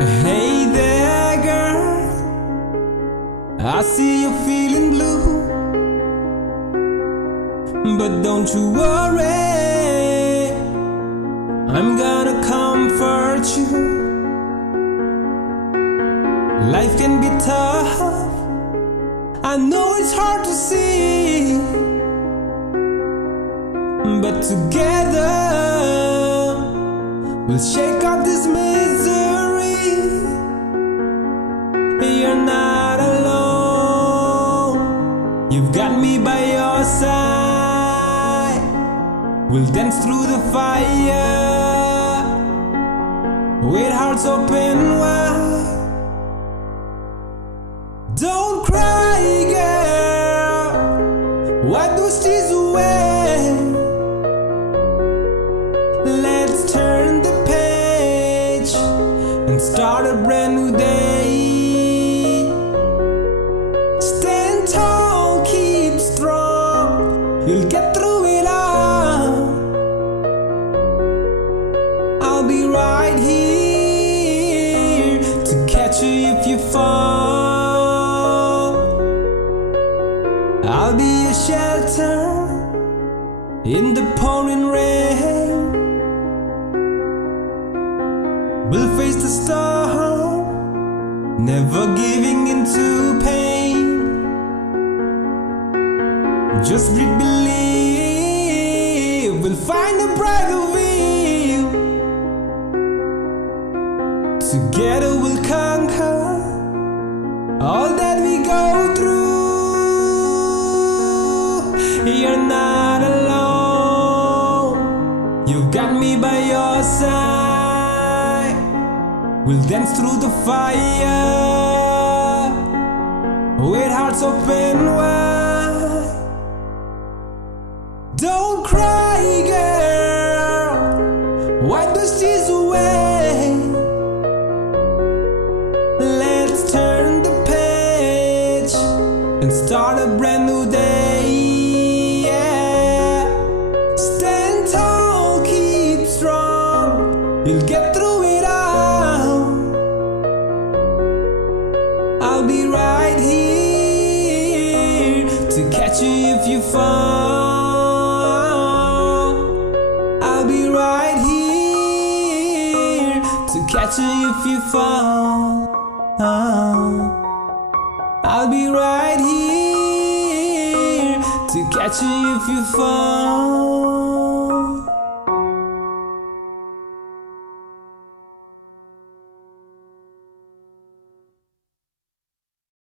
Hey there, girl, I see you're feeling blue, but don't you worry, I'm gonna comfort you. Life can be tough, I know it's hard to see, but together we'll shake off this misery. You're not alone, you've got me by your side. We'll dance through the fire with hearts open wide. Don't cry, girl, wipe those tears away. Let's turn the page and start a brand new day. Stand tall, keep strong, you'll get through it all. I'll be right here to catch you if you fall. I'll be your shelter in the pouring rain. We'll face the storm, never giving in to pain. Just believe we'll find a brighter view. Together we'll conquer all that we go through. You're not alone, you've got me by your side. We'll dance through the fire with hearts open wide. Don't cry, girl, wipe those tears away. Let's turn the page and start a brand new day. You'll get through it all. I'll be right here to catch you if you fall. I'll be right here to catch you if you fall. I'll be right here to catch you if you fall.